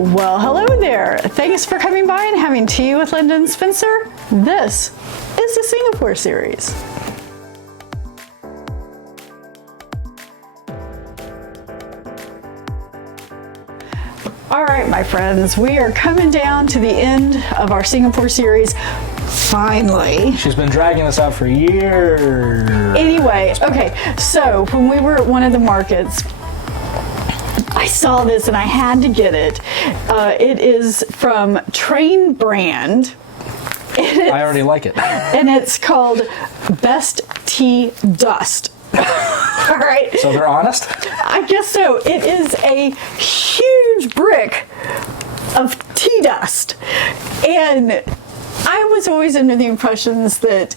Well, hello there. Thanks for coming by and having tea with Linda and Spencer. This is the Singapore series. All right, my friends, we are coming down to the end of our Singapore series. Finally. She's been dragging us out for years. Anyway, okay, so when we were at one of the markets, I saw this and I had to get it. It is from TrainBrand. I already like it. And it's called Best Tea Dust. All right. So they're honest? I guess so. It is a huge brick of tea dust. And I was always under the impressions that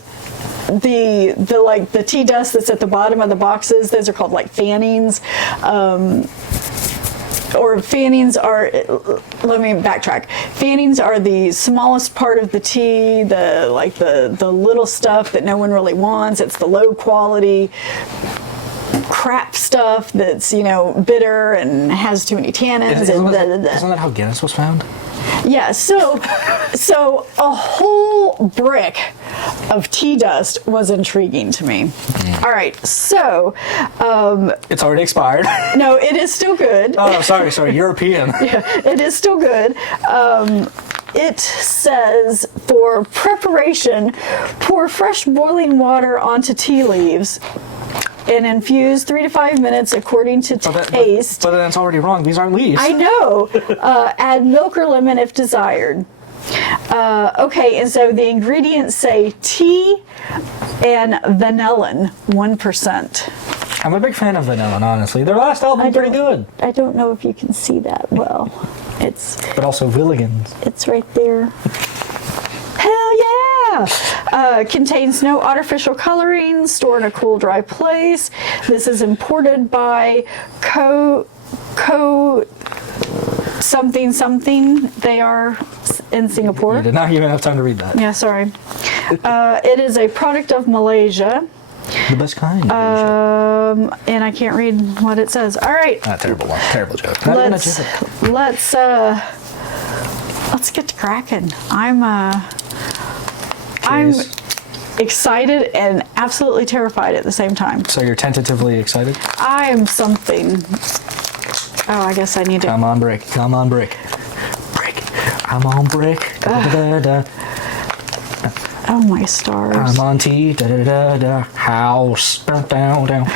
the tea dust that's at the bottom of the boxes, those are called like fannings. Or fannings are, let me backtrack. Fannings are the smallest part of the tea, the little stuff that no one really wants. It's the low quality crap stuff that's, bitter and has too many tannins. Isn't that how Guinness was found? Yeah, so a whole brick of tea dust was intriguing to me. All right, so it's already expired. No, it is still good. Oh, sorry, European. Yeah, it is still good. It says, for preparation, pour fresh boiling water onto tea leaves and infuse 3 to 5 minutes according to taste. But then it's already wrong. These aren't leaves. I know. Add milk or lemon if desired. Okay, and so the ingredients say tea and vanillin, 1%. I'm a big fan of vanillin, honestly. Their last album's pretty good. I don't know if you can see that well. But also Villigans. It's right there. Hell yeah! Contains no artificial coloring, stored in a cool, dry place. This is imported by something. They are in Singapore. You did not even have time to read that. Yeah, sorry. It is a product of Malaysia. The best kind. And I can't read what it says. All right. Terrible one. Terrible joke. Let's get to cracking. I'm excited and absolutely terrified at the same time. So you're tentatively excited? I am something. Oh, I guess I need to. Come on, brick. Come on, brick. Brick. I'm on brick. Da, da, da, da. Oh, my stars. I'm on tea. Da, da, da, da. House. Down, down.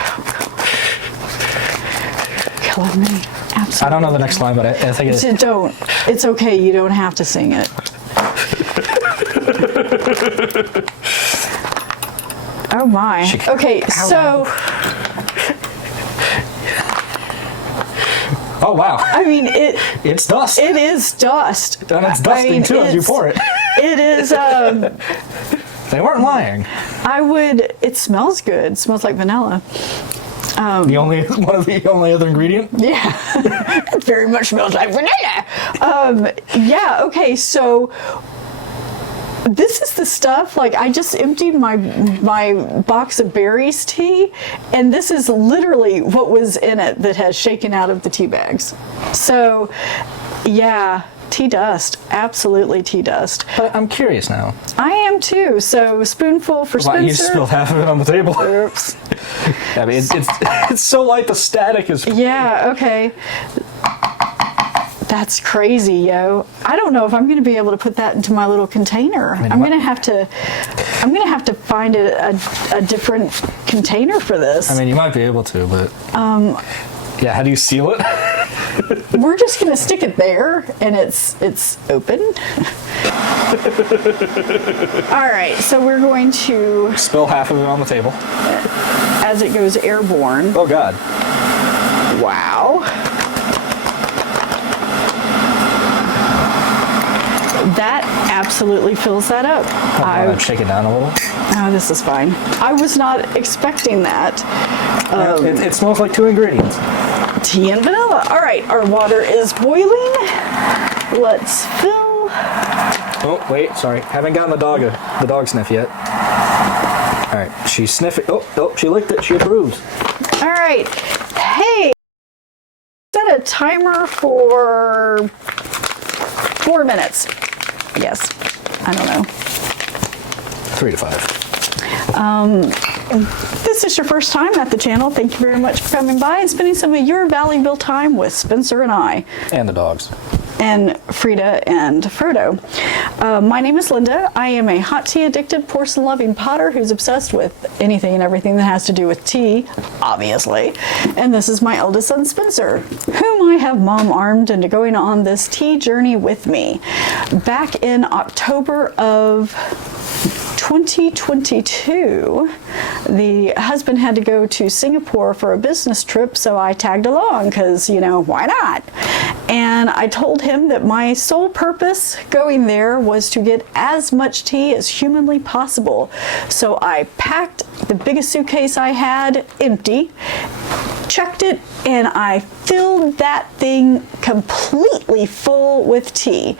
Killing me. Absolutely. I don't know the next line, but I think it's... Don't. It's okay. You don't have to sing it. Oh my. Okay, so. Oh wow. I mean, it's dust. It is dust. And it's dusting too as you pour it. It is. They weren't lying. It smells good. It smells like vanilla. One of the only other ingredient? Yeah. It very much smells like vanilla. Yeah, okay, so this is the stuff, I just emptied my box of berries tea, and this is literally what was in it that has shaken out of the tea bags. So, yeah, tea dust. Absolutely tea dust. But I'm curious now. I am too. So, spoonful for Spencer. You spilled half of it on the table. Oops. I mean, it's so light, the static is... Yeah, okay. That's crazy, yo. I don't know if I'm going to be able to put that into my little container. I'm going to have to find a different container for this. I mean, you might be able to, but yeah, how do you seal it? We're just going to stick it there, and it's open. All right, so we're going to spill half of it on the table as it goes airborne. Oh God! Wow. That absolutely fills that up. I'd shake it down a little. Oh, this is fine. I was not expecting that. It smells like 2 ingredients. Tea and vanilla. All right, our water is boiling. Let's fill. Oh, wait, sorry. Haven't gotten the dog sniff yet. All right, she's sniffing. Oh, she licked it. She approves. All right. Hey, set a timer for 4 minutes, I guess. I don't know. 3 to 5. If this is your first time at the channel, thank you very much for coming by and spending some of your valuable time with Spencer and I. And the dogs. And Frida and Frodo. My name is Linda. I am a hot tea addicted, porcelain loving potter who's obsessed with anything and everything that has to do with tea, obviously. And this is my eldest son, Spencer, whom I have mom armed into going on this tea journey with me. Back in October of 2022, the husband had to go to Singapore for a business trip, so I tagged along because, you know, why not? And I told him that my sole purpose going there was to get as much tea as humanly possible. So I packed the biggest suitcase I had empty, checked it, and I filled that thing completely full with tea.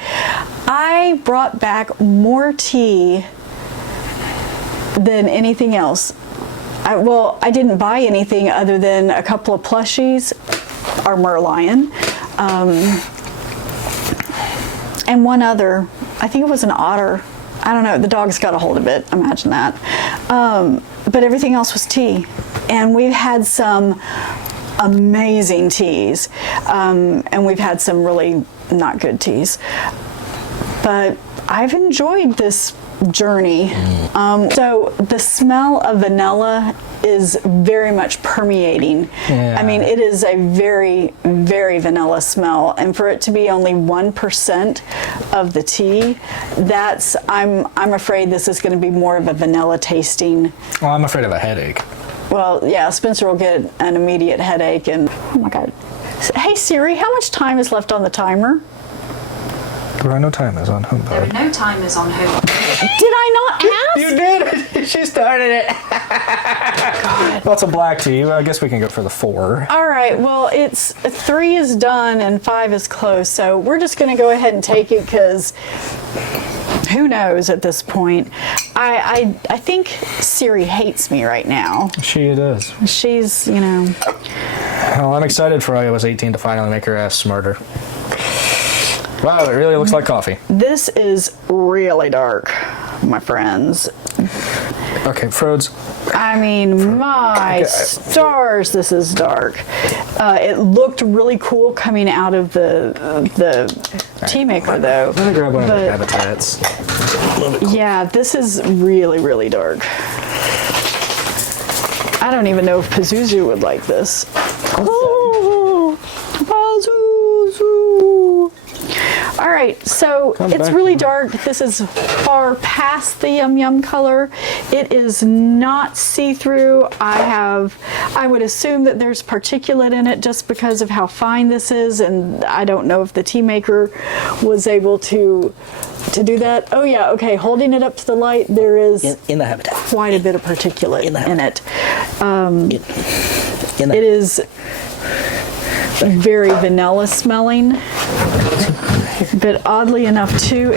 I brought back more tea than anything else. I didn't buy anything other than a couple of plushies, our Merlion, and one other, I think it was an otter. I don't know, the dogs got a hold of it, imagine that. But everything else was tea. And we've had some amazing teas, and we've had some really not good teas. But I've enjoyed this journey. So the smell of vanilla is very much permeating. Yeah. I mean, it is a very, very vanilla smell, and for it to be only 1% of the tea, I'm afraid this is going to be more of a vanilla tasting. Well, I'm afraid of a headache. Well, yeah, Spencer will get an immediate headache, and oh my God. Hey Siri, how much time is left on the timer? There are no timers on HomePod. There are no timers on home. Did I not ask? You did! She started it! God. Well, it's a black tea. Well, I guess we can go for the 4. All right, well, it's 3 is done and 5 is close, so we're just going to go ahead and take it because who knows at this point. I think Siri hates me right now. She does. She's, you know. Well, I'm excited for iOS 18 to finally make her ass smarter. Wow, it really looks like coffee. This is really dark, my friends. Okay, Frode's. I mean, my stars, this is dark. It looked really cool coming out of the tea maker, though. Let me grab one of the habitats. Yeah, this is really, really dark. I don't even know if Pazuzu would like this. Oh, Pazuzu. All right, so it's really dark. This is far past the yum yum color. It is not see-through. I would assume that there's particulate in it just because of how fine this is, and I don't know if the tea maker was able to do that. Oh yeah, okay, holding it up to the light, there is in the habitat quite a bit of particulate in it. It is very vanilla smelling. But oddly enough, too,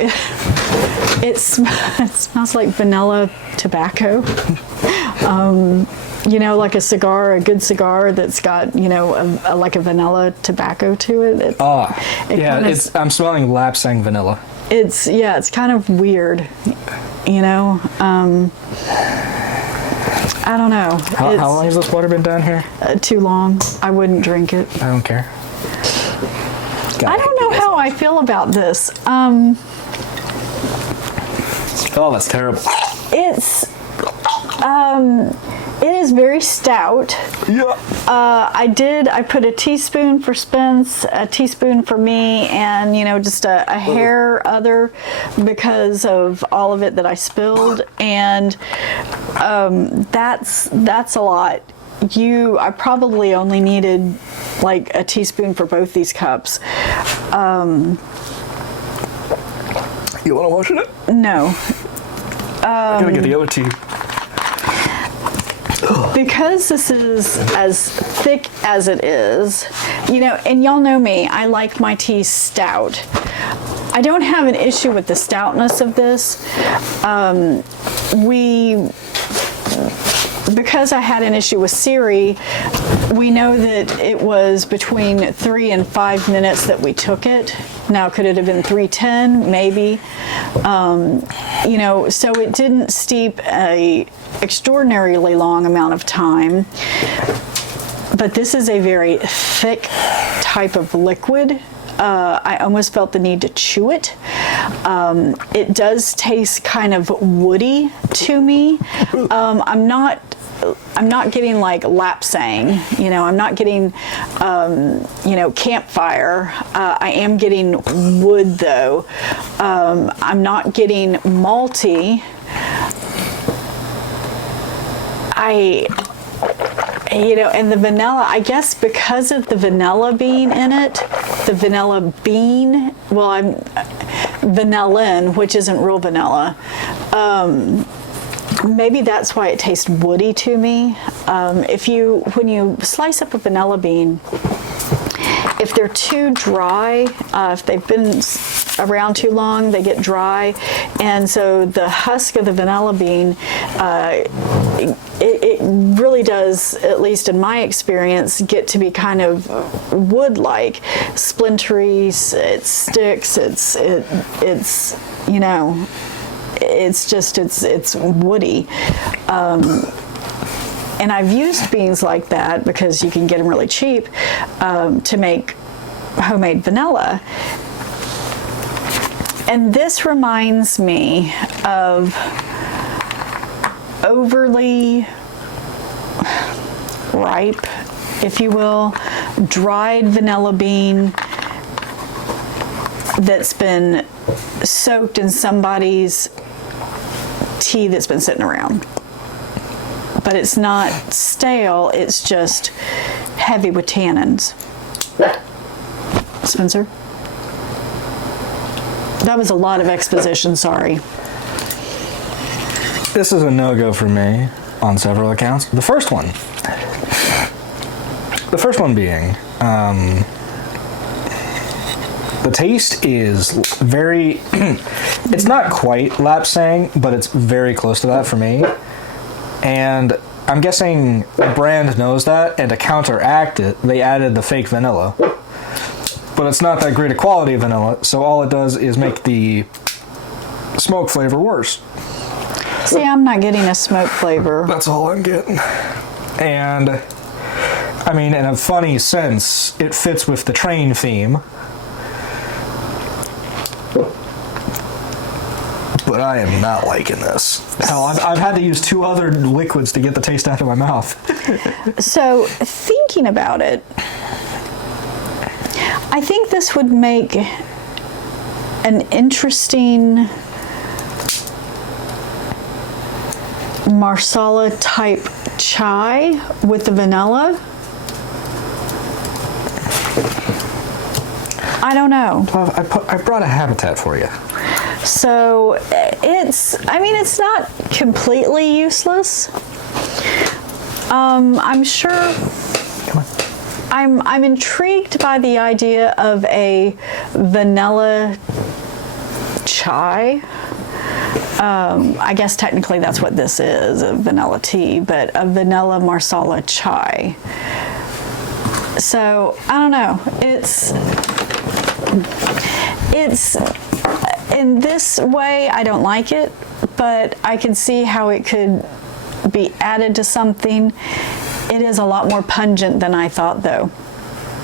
it smells like vanilla tobacco. You know, like a cigar, a good cigar that's got, you know, like a vanilla tobacco to it. I'm smelling lapsang vanilla. It's kind of weird, you know. I don't know. How long has this water been down here? Too long. I wouldn't drink it. I don't care. I don't know how I feel about this. Oh, that's terrible. It is very stout. Yeah. I put a teaspoon for Spence, a teaspoon for me, and, you know, just a hair other because of all of it that I spilled, and that's a lot. I probably only needed like a teaspoon for both these cups. You want to wash it? No. I'm gonna get the other tea. Because this is as thick as it is, you know, and y'all know me, I like my tea stout. I don't have an issue with the stoutness of this. Because I had an issue with Siri, we know that it was between 3 and 5 minutes that we took it. Now, could it have been 310? Maybe. You know, so it didn't steep a extraordinarily long amount of time. But this is a very thick type of liquid. I almost felt the need to chew it. It does taste kind of woody to me. I'm not getting like lapsang, you know, I'm not getting, you know, campfire. I am getting wood though. I'm not getting malty. You know, and the vanilla, I guess because of the vanilla bean in it, the vanilla bean, well, I'm vanillin, which isn't real vanilla. Maybe that's why it tastes woody to me. When you slice up a vanilla bean, if they're too dry, if they've been around too long, they get dry, and so the husk of the vanilla bean, it really does, at least in my experience, get to be kind of wood-like, splintery. It sticks. It's you know, it's woody. And I've used beans like that because you can get them really cheap to make homemade vanilla. And this reminds me of overly ripe, if you will, dried vanilla bean that's been soaked in somebody's tea that's been sitting around. But it's not stale, it's just heavy with tannins. Spencer? That was a lot of exposition, sorry. This is a no-go for me on several accounts. The first one being, the taste is very, it's not quite lapsang, but it's very close to that for me. And I'm guessing the brand knows that, and to counteract it, they added the fake vanilla. But it's not that great a quality of vanilla, so all it does is make the smoke flavor worse. See, I'm not getting a smoke flavor. That's all I'm getting. And, I mean, in a funny sense, it fits with the train theme. But I am not liking this. Hell, I've had to use 2 other liquids to get the taste out of my mouth. So, thinking about it, I think this would make an interesting marsala type chai with the vanilla. I don't know. I brought a habitat for you. So it's not completely useless. I'm sure. Come on. I'm intrigued by the idea of a vanilla chai. I guess technically that's what this is, a vanilla tea, but a vanilla marsala chai. So I don't know. It's in this way, I don't like it, but I can see how it could be added to something. It is a lot more pungent than I thought, though.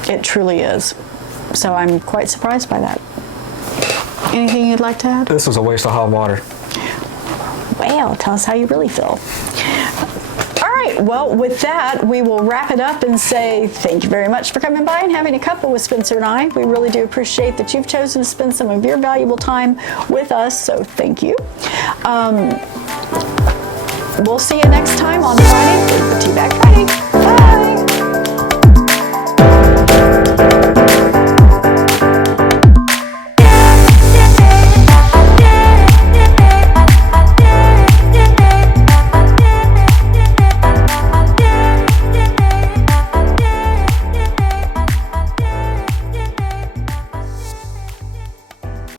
It truly is. So I'm quite surprised by that. Anything you'd like to add? This is a waste of hot water. Well, tell us how you really feel. All right, well, with that, we will wrap it up and say thank you very much for coming by and having a cuppa with Spencer and I. We really do appreciate that you've chosen to spend some of your valuable time with us, so thank you. We'll see you next time on Friday for the Tea Bag Friday.